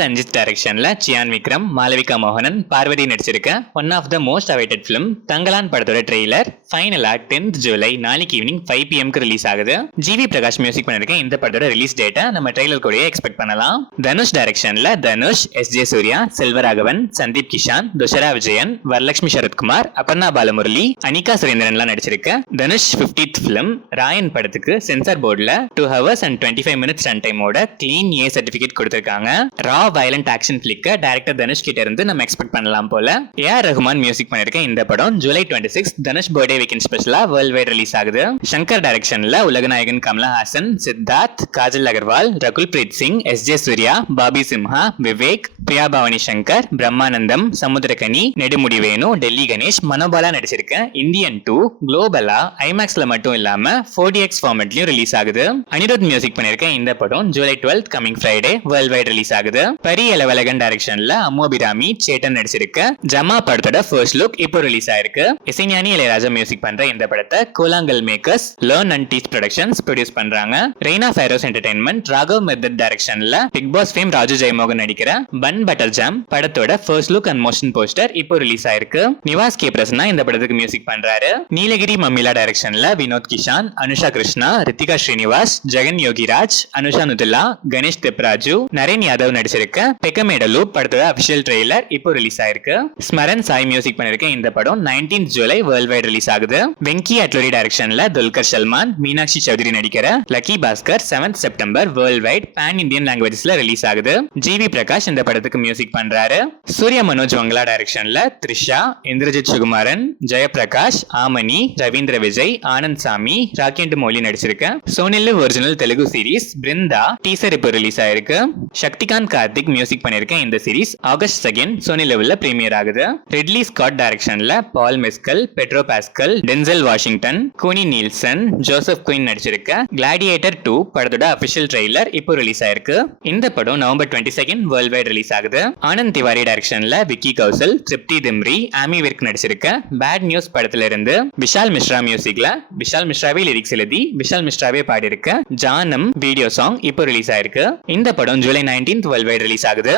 ரஞ்சித் டைரக்ஷன்ல சியான் விக்ரம், மாளவிகா மோகனன், பார்வதி நடிச்சிருக்க one of the most awaited film Thangalaan படத்தோட ட்ரெய்லர் ஃபைனலா 10th ஜூலை நாளைக்கு ஈவினிங் 5 PM ரிலீஸ் ஆகுது. ஜிவி பிரகாஷ் மியூசிக் பண்ணிருக்க இந்த படத்தோட ரிலீஸ் டேட்டை நம்ம ட்ரெய்லர் கூடயே எக்ஸ்பெக்ட் பண்ணலாம். தனுஷ் டைரக்ஷன்ல தனுஷ், S.J. சூர்யா, செல்வராகவன், சந்தீப் கிஷான், துஷரா விஜயன், வரலட்சுமி சரத்குமார், அபர்ணா பாலமுரளி, அனிகா சுரேந்திரன்லாம் நடிச்சிருக்க தனுஷ் 50th பிலிம் ராயன் படத்துக்கு சென்சார் போர்டுல 2 hours and 25 minutes ரன் டைமோட கிளீன் ஏ சர்டிபிகேட் கொடுத்திருக்காங்க. ரா வயலண்ட் ஆக்ஷன் பிளிக்க டைரக்டர் தனுஷ் கிட்ட இருந்து நம்ம எக்ஸ்பெக்ட் பண்ணலாம் போல. A.R. ரஹ்மான் மியூசிக் பண்ணிருக்க இந்த படம் ஜூலை 26 தனுஷ் பர்த்டே வீக்கெண்ட் ஸ்பெஷலா வேர்ல்ட் வைட் ரிலீஸ் ஆகுது. சங்கர் டைரக்ஷன்ல உலகநாயகன் கமலஹாசன், சித்தார்த், காஜல் அகர்வால், ரகுல் பிரீத் சிங், S.J. சூர்யா, பாபி சிம்ஹா, விவேக், பிரியா பவானி சங்கர், பிரம்மானந்தம், சமுத்திரகனி, நெடுமுடி வேணு, டெல்லி கணேஷ், மனோபாலா நடிச்சிருக்க இந்தியன் 2 குளோபலா ஐமேக்ஸ்ல மட்டும் இல்லாம 4DX ஃபார்மேட்லயும் ரிலீஸ் ஆகுது. அனிருத் மியூசிக் பண்ணிருக்க இந்த படம் July 12 coming Friday world wide release ஆகுது. பரி எலவலகன் டைரக்ஷன்ல அம்மு அபிராமி, சேட்டன் நடிச்சிருக்க ஜமா படத்தோட ஃபர்ஸ்ட் லுக் இப்போ ரிலீஸ் ஆயிருக்கு. இசைஞானி இளையராஜா மியூசிக் பண்ற இந்த படத்தை கோலாங்கல் makers, learn and teach productions produce பண்றாங்க. ரெய்னா ஃபைரோஸ் என்டர்டைன்மெண்ட் ராகவ் மெத்தட் டைரக்ஷன்ல Bigg Boss fame Raju Jeyamohan நடிக்கிற பன் பட்டர் ஜாம் படத்தோட first look and motion poster இப்போ ரிலீஸ் ஆயிருக்கு. நிவாஸ் கே பிரசன்னா இந்த படத்துக்கு மியூசிக் பண்றாரு. நீலகிரி மம்மிலா டைரக்ஷன்ல வினோத் கிஷான், அனுஷா கிருஷ்ணா, ரித்திகா ஸ்ரீனிவாஸ், ஜெகன் யோகிராஜ், அனுஷா நுதுல்லா, கணேஷ் தெப்ராஜு, நரேன் யாதவ் நடிச்சிருக்க பெக்கமேடலு படத்தோட அபிஷியல் ட்ரெய்லர் இப்போ ரிலீஸ் ஆயிருக்கு. ஸ்மரன் சாய் மியூசிக் பண்ணிருக்க இந்த படம் 19th July world wide release ஆகுது. வெங்கி அட்லோரி டைரக்ஷன்ல துல்கர் சல்மான், மீனாட்சி சௌத்ரி நடிக்கிற lucky Baskhar 7th September worldwide pan Indian லாங்குவேஜஸ்ல ரிலீஸ் ஆகுது. ஜிவி பிரகாஷ் இந்த படத்துக்கு மியூசிக் பண்றாரு. சூர்யா மனோஜ் வங்களா டைரக்ஷன்ல த்ரிஷா, இந்திரஜித் சுகுமாரன், ஜெயபிரகாஷ், ஆமணி, ரவீந்திர விஜய், ஆனந்த் சாமி, ராக்கெண்ட் மௌலி நடிச்சிருக்க சோனில் original Telugu series Brinda teaser இப்போ ரிலீஸ் ஆயிருக்கு. சக்திகாந்த் கார்த்திக் மியூசிக் பண்ணிருக்க இந்த சீரிஸ் ஆகஸ்ட் 2 சோனி லெவல்ல பிரீமியர் ஆகுது. ரெட்லி ஸ்காட் டைரக்ஷன்ல Paul Mescal, Pedro Pascal, Denzel Washington, Connie Nielsen, Joseph Quinn நடிச்சிருக்க கிளாடியேட்டர் 2 படத்தோட அபிஷியல் ட்ரெய்லர் இப்போ ரிலீஸ் ஆயிருக்கு. இந்த படம் நவம்பர் 22 வேர்ல்ட் வைட் ரிலீஸ் ஆகுது. ஆனந்த் திவாரி டைரக்ஷன்ல விக்கி கௌசல், திருப்தி திம்ரி, ஆமி விர்க் நடிச்சிருக்க பேட் நியூஸ் படத்துல இருந்து விஷால் மிஸ்ரா மியூசிக்ல விஷால் மிஸ்ராவே லிரிக்ஸ் எழுதி விஷால் மிஸ்ராவே பாடியிருக்க ஜானம் வீடியோ சாங் இப்போ ரிலீஸ் ஆயிருக்கு. இந்த படம் ஜூலை 19 வேர்ல்ட் வைட் ரிலீஸ் ஆகுது.